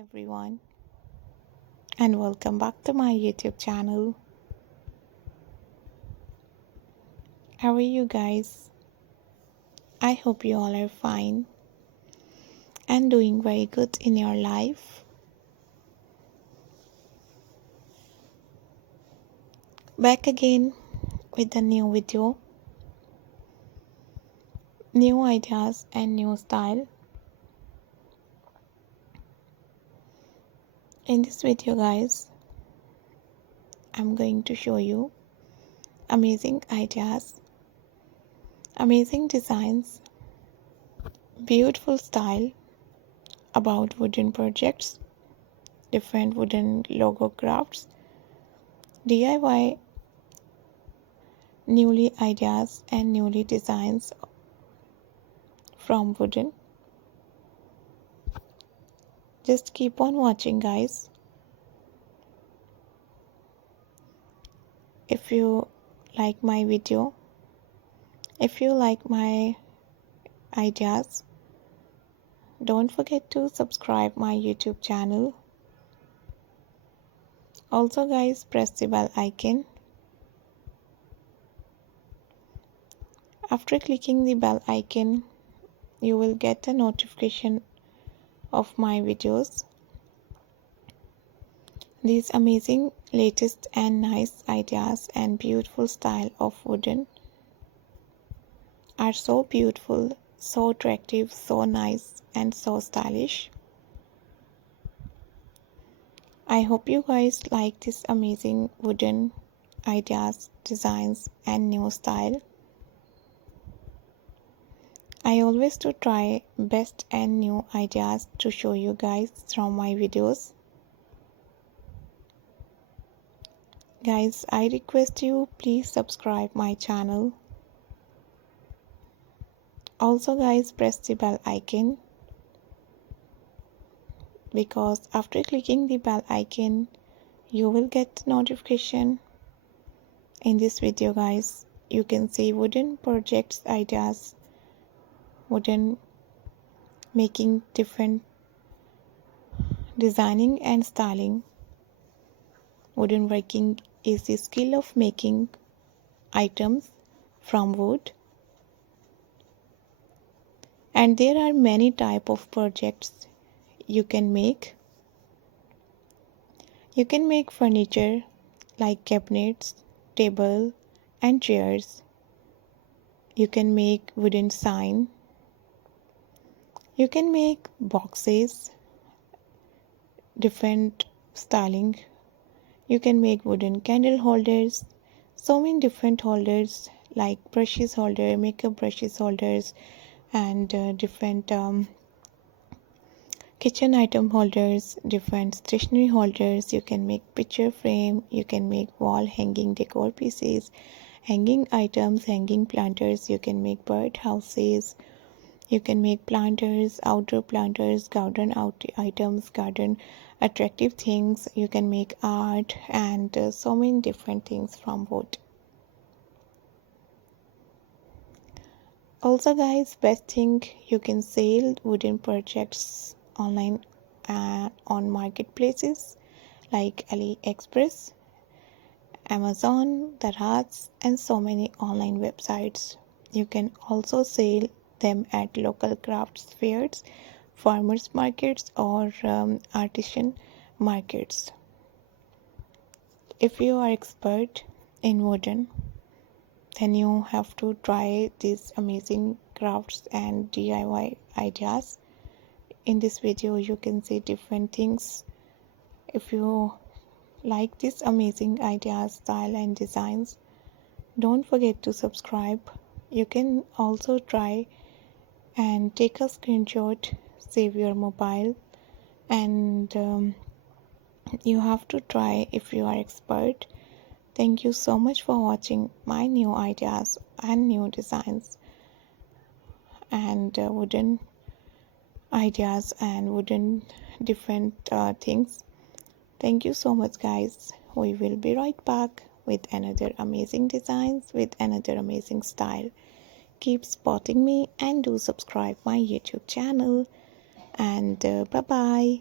everyone, and welcome back to my YouTube channel. How are you guys? I hope you all are fine and doing very good in your life. Back again with a new video, new ideas and new style. In this video guys, I'm going to show you amazing ideas, amazing designs, beautiful style about wooden projects, different wooden logo crafts, DIY newly ideas and newly designs from wooden. Just keep on watching guys. If you like my video, if you like my ideas, don't forget to subscribe my YouTube channel. Also guys, press the bell icon. After clicking the bell icon, you will get a notification of my videos. These amazing latest and nice ideas and beautiful style of wooden are so beautiful, so attractive, so nice and so stylish. I hope you guys like this amazing wooden ideas, designs and new style. I always do try best and new ideas to show you guys from my videos. Guys, I request you please subscribe my channel. Also guys, press the bell icon, because after clicking the bell icon you will get notification. In this video guys, you can see wooden projects ideas, wooden making different designing and styling. Wooden working is the skill of making items from wood, and there are many type of projects you can make. You can make furniture like cabinets, table and chairs. You can make wooden sign. You can make boxes, different styling. You can make wooden candle holders, so many different holders like brushes holder, makeup brushes holders, and different kitchen item holders, different stationery holders. You can make picture frame, you can make wall hanging decor pieces, hanging items, hanging planters. You can make bird houses. You can make planters, outdoor planters, garden out items, garden attractive things. You can make art and so many different things from wood. Also guys, best thing, you can sell wooden projects online on marketplaces like AliExpress, Amazon, Daraz and so many online websites. You can also sell them at local crafts fairs, farmers markets or artisan markets. If you are expert in wooden, then you have to try these amazing crafts and DIY ideas. In this video you can see different things. If you like these amazing ideas, style and designs, don't forget to subscribe. You can also try and take a screenshot, save your mobile, and you have to try if you are expert. Thank you so much for watching my new ideas and new designs and wooden ideas and wooden different things. Thank you so much guys. We will be right back with another amazing designs, with another amazing style. Keep spotting me and do subscribe my YouTube channel, and bye bye.